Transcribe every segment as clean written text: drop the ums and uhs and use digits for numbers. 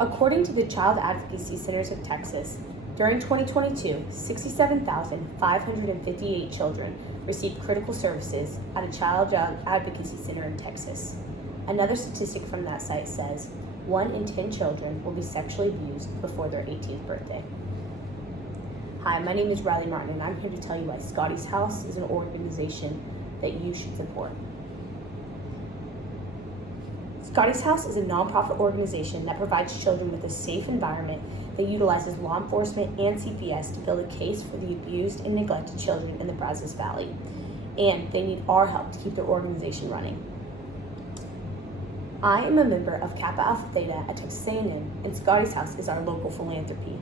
According to the Child Advocacy Centers of Texas, during 2022, 67,558 children received critical services at a child advocacy center in Texas. Another statistic from that site says 1 in 10 children will be sexually abused before their 18th birthday. Hi, my name is Riley Martin, and I'm here to tell you why Scotty's House is an organization that you should support. Scotty's House is a nonprofit organization that provides children with a safe environment that utilizes law enforcement and CPS to build a case for the abused and neglected children in the Brazos Valley, and they need our help to keep their organization running. I am a member of Kappa Alpha Theta at Texas A&M, and Scotty's House is our local philanthropy.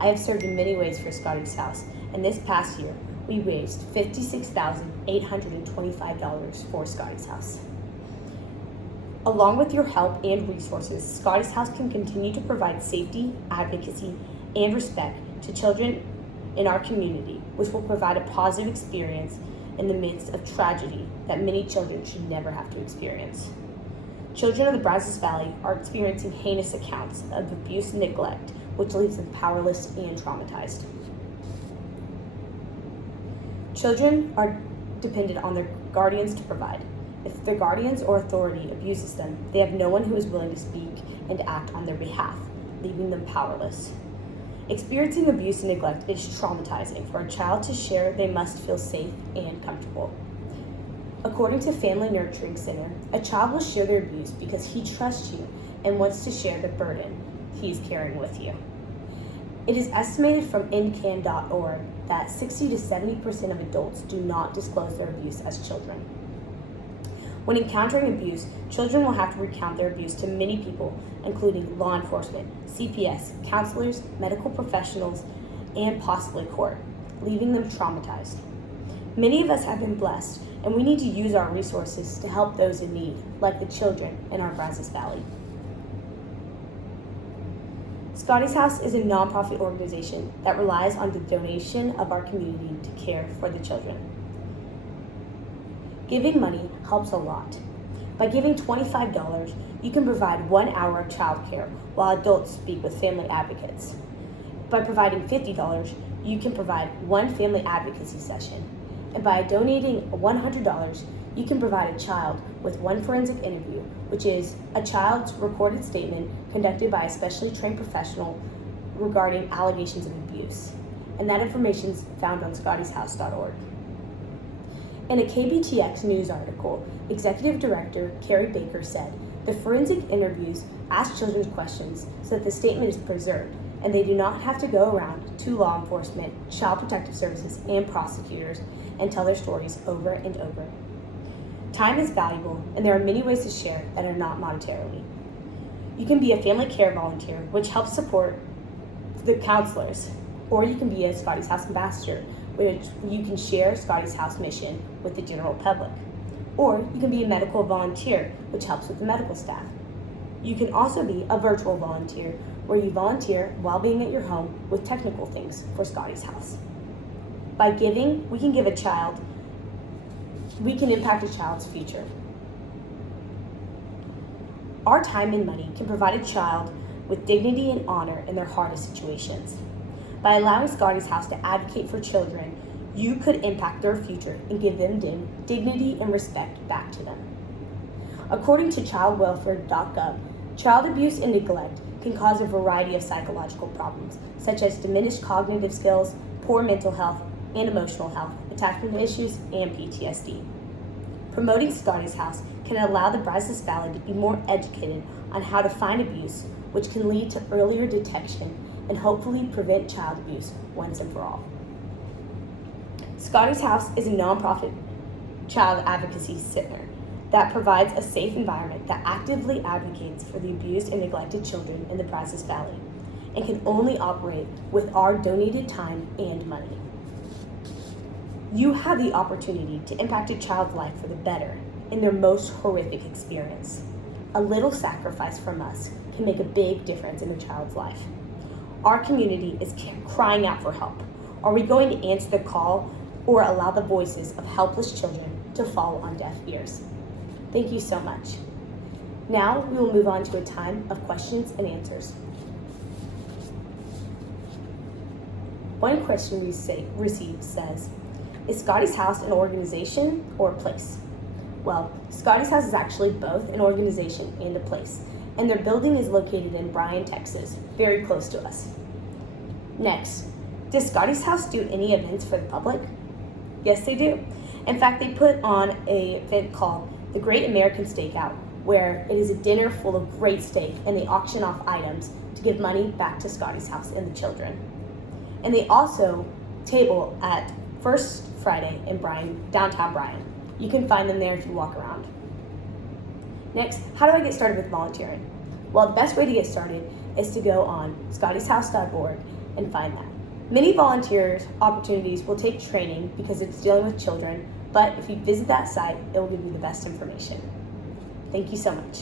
I have served in many ways for Scotty's House, and this past year, we raised $56,825 for Scotty's House. Along with your help and resources, Scotty's House can continue to provide safety, advocacy, and respect to children in our community, which will provide a positive experience in the midst of tragedy that many children should never have to experience. Children of the Brazos Valley are experiencing heinous accounts of abuse and neglect, which leaves them powerless and traumatized. Children are dependent on their guardians to provide. If their guardians or authority abuses them, they have no one who is willing to speak and act on their behalf, leaving them powerless. Experiencing abuse and neglect is traumatizing. For a child to share, they must feel safe and comfortable. According to Family Nurturing Center, a child will share their abuse because he trusts you and wants to share the burden he is carrying with you. It is estimated from NCAN.org that 60 to 70% of adults do not disclose their abuse as children. When encountering abuse, children will have to recount their abuse to many people, including law enforcement, CPS, counselors, medical professionals, and possibly court, leaving them traumatized. Many of us have been blessed, and we need to use our resources to help those in need, like the children in our Brazos Valley. Scotty's House is a nonprofit organization that relies on the donation of our community to care for the children. Giving money helps a lot. By giving $25, you can provide 1 hour of childcare while adults speak with family advocates. By providing $50, you can provide 1 family advocacy session. And by donating $100, you can provide a child with 1 forensic interview, which is a child's recorded statement conducted by a specially trained professional regarding allegations of abuse. And that information is found on scottyshouse.org. In a KBTX news article, Executive Director Carrie Baker said, "The forensic interviews ask children's questions so that the statement is preserved, and they do not have to go around to law enforcement, child protective services, and prosecutors and tell their stories over and over." Time is valuable, and there are many ways to share that are not monetarily. You can be a family care volunteer, which helps support the counselors, or you can be a Scotty's House ambassador, which you can share Scotty's House mission with the general public. Or you can be a medical volunteer, which helps with the medical staff. You can also be a virtual volunteer, where you volunteer while being at your home with technical things for Scotty's House. By giving, we can impact a child's future. Our time and money can provide a child with dignity and honor in their hardest situations. By allowing Scotty's House to advocate for children, you could impact their future and give them dignity and respect back to them. According to childwelfare.gov, child abuse and neglect can cause a variety of psychological problems, such as diminished cognitive skills, poor mental health and emotional health, attachment issues, and PTSD. Promoting Scotty's House can allow the Brazos Valley to be more educated on how to find abuse, which can lead to earlier detection and hopefully prevent child abuse once and for all. Scotty's House is a nonprofit child advocacy center that provides a safe environment that actively advocates for the abused and neglected children in the Brazos Valley, and can only operate with our donated time and money. You have the opportunity to impact a child's life for the better in their most horrific experience. A little sacrifice from us can make a big difference in a child's life. Our community is crying out for help. Are we going to answer the call or allow the voices of helpless children to fall on deaf ears? Thank you so much. Now we will move on to a time of questions and answers. One question we received says, is Scotty's House an organization or a place? Well, Scotty's House is actually both an organization and a place, and their building is located in Bryan, Texas, very close to us. Next, does Scotty's House do any events for the public? Yes, they do. In fact, they put on an event called the Great American Stakeout, where it is a dinner full of great steak and they auction off items to give money back to Scotty's House and the children. And they also table at First Friday in downtown Bryan. You can find them there if you walk around. Next, how do I get started with volunteering? Well, the best way to get started is to go on scottyshouse.org and find that. Many volunteers opportunities will take training because it's dealing with children, but if you visit that site, it will give you the best information. Thank you so much.